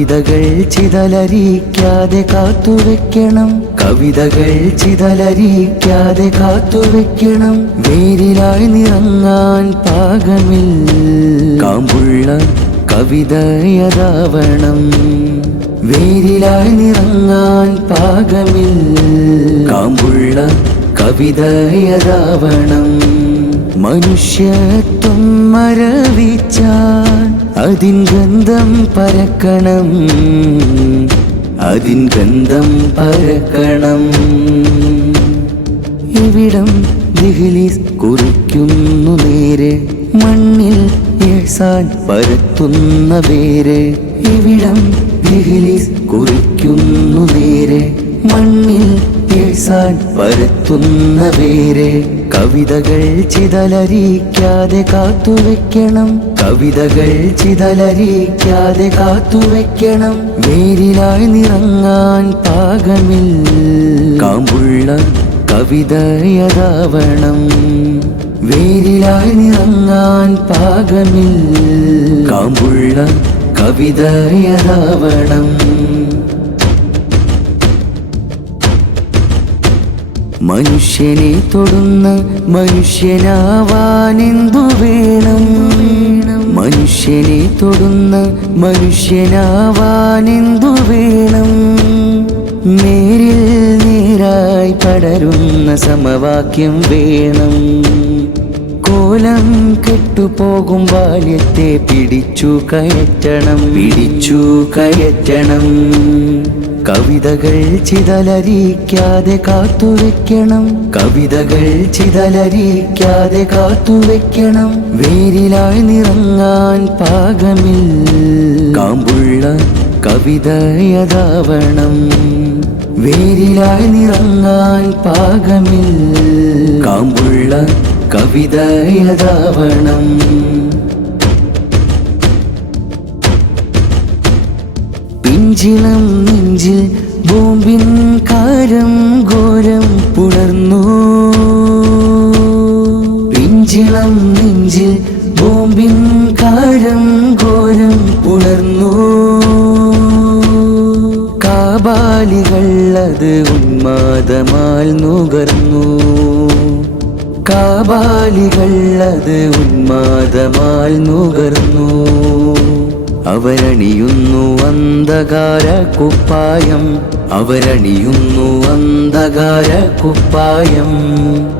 കവിതകൾ ചിതലരിക്കാതെ കാത്തുവെക്കണം, കവിതകൾ ചിതലരിക്കാതെ കാത്തുവെക്കണം. വേരിലായി നിറങ്ങാൻ പാകമിൽ കാമ്പുള്ള കവിതയതാവണം. വേരിലായി നിറങ്ങാൻ പാകമിൽ കാമ്പുള്ള കവിതയതാവണം. മനുഷ്യത്വം മരവിച്ചാൽ അതിൻ ഗന്ധം പരക്കണം, അതിൻ ഗന്ധം പരക്കണം. ഇവിടം ദിഹ്ലീസ് കുറിക്കുന്നു നേരെ, മണ്ണിൽ ഏസാൻ പരത്തുന്ന വേര്. ഇവിടം ദിഹ്ലീസ് കുറിക്കുന്നു നേരെ, മണ്ണിൽ ഏസാൻ പരത്തുന്ന വേര്. കവിതകൾ ചിതലരിക്കാതെ കാത്തുവെക്കണം, കവിതകൾ ചിതലരിക്കാതെ കാത്തുവെക്കണം. വേരിലായി നിറങ്ങാൻ പാകമിൽ കാമ്പുള്ള കവിതയതാവണം. വേരിലായി നിറങ്ങാൻ പാകമിൽ കാമ്പുള്ള കവിതയതാവണം. മനുഷ്യനെ തൊടുന്ന മനുഷ്യനാവാനെന്തു വേണം, മനുഷ്യനെ തൊടുന്ന മനുഷ്യനാവാനെന്തു വേണം. നേരിൽ നേരായി പടരുന്ന സമവാക്യം വേണം. കോലം കെട്ടുപോകും ബാല്യത്തെ പിടിച്ചു കയറ്റണം, പിടിച്ചു കയറ്റണം. കവിതകൾ ചിതലരിക്കാതെ കാത്തുവെക്കണം, കവിതകൾ ചിതലരിക്കാതെ കാത്തുവെക്കണം. വേരിലായി നിറങ്ങാൻ പാകമിൽ കാമ്പുള്ള കവിതയതാവണം. വേരിലായി നിറങ്ങാൻ പാകമിൽ കാമ്പുള്ള കവിതയതാവണം. പിഞ്ചിളം നെഞ്ചിൽ ബോംബിൻ കാരം ഘോരം പുണർന്നു, പിഞ്ചിളം നെഞ്ചിൽ ബോംബിൻ കാരം ഘോരം പുണർന്നു. കാബാലികൾ അത് ഉന്മാദമാൽ നുകർന്നു, കാബാലികൾ അത് ഉന്മാദമാൽ നുകർന്നു. അവരണിയുന്നു അന്ധകാര കുപ്പായം, അവരണിയുന്നു അന്ധകാര കുപ്പായം.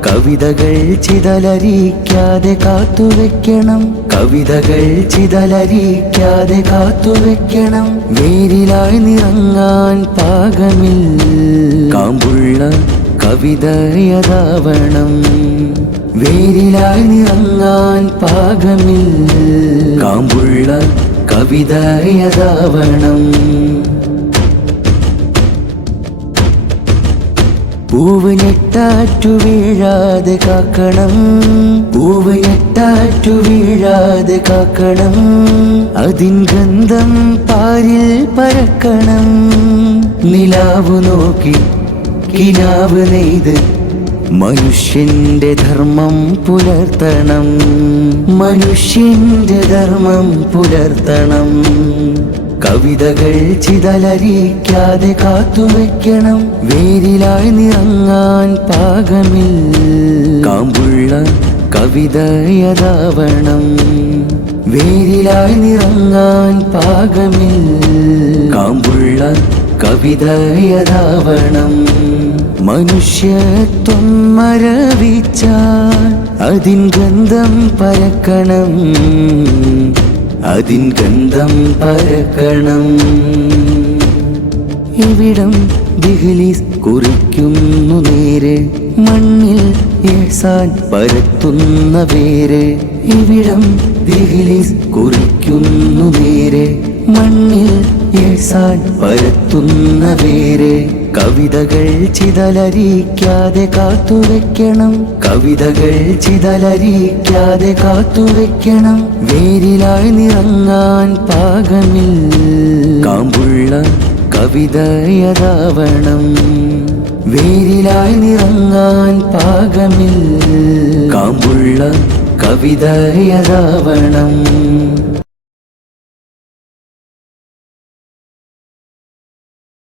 കവിതകൾ ചിതലരിക്കാതെ കാത്തുവെക്കണം, കവിതകൾ ചിതലരിക്കാതെ കാത്തുവെക്കണം. വേരിലായി നിറങ്ങാൻ പാകമിൽ കാമ്പുള്ള കവിതയതാവണം. വേരിലായി നിറങ്ങാൻ പാകമിൽ കാമ്പുള്ള കവിതയതാവണം. പൂവ് ഞെട്ടാറ്റു വീഴാതെ കാക്കണം, പൂവ് ഞെട്ടാറ്റു വീഴാതെ കാക്കണം. അതിൻ ഗന്ധം പാരിൽ പരക്കണം. നിലാവ് നോക്കി കിനാവ് നെയ്ത് മനുഷ്യന്റെ ധർമ്മം പുലർത്തണം, മനുഷ്യന്റെ ധർമ്മം പുലർത്തണം. കവിതകൾ ചിതലരിക്കാതെ കാത്തുവെക്കണം. വേരിലായി നിറങ്ങാൻ പാകമിൽ കാമ്പുള്ള കവിതയതാവണം. വേരിലായി നിറങ്ങാൻ പാകമിൽ കാമ്പുള്ള കവിതയതാവണം. മനുഷ്യത്വം മരവിച്ചാൽ അതിൻ ഗന്ധം പരക്കണം, അതിൻ ഗന്ധം പരക്കണം. ഇവിടം ദിഹ്ലീസ് കുറിക്കുന്നു നേരെ, മണ്ണിൽ ഏസാൻ പരത്തുന്ന വേര്. ഇവിടം ദിഹ്ലീസ് കുറിക്കുന്നു നേരെ, മണ്ണിൽ ഏസാൻ പരത്തുന്ന വേര്. കവിതകൾ ചിതലരിക്കാതെ കാത്തുവെക്കണം, കവിതകൾ ചിതലരിക്കാതെ കാത്തുവെക്കണം. വേരിലായി നിറങ്ങാൻ പാകമിൽ കാമ്പുള്ള കവിതയതാവണം. വേരിലായി നിറങ്ങാൻ പാകമിൽ കാമ്പുള്ള കവിതയതാവണം.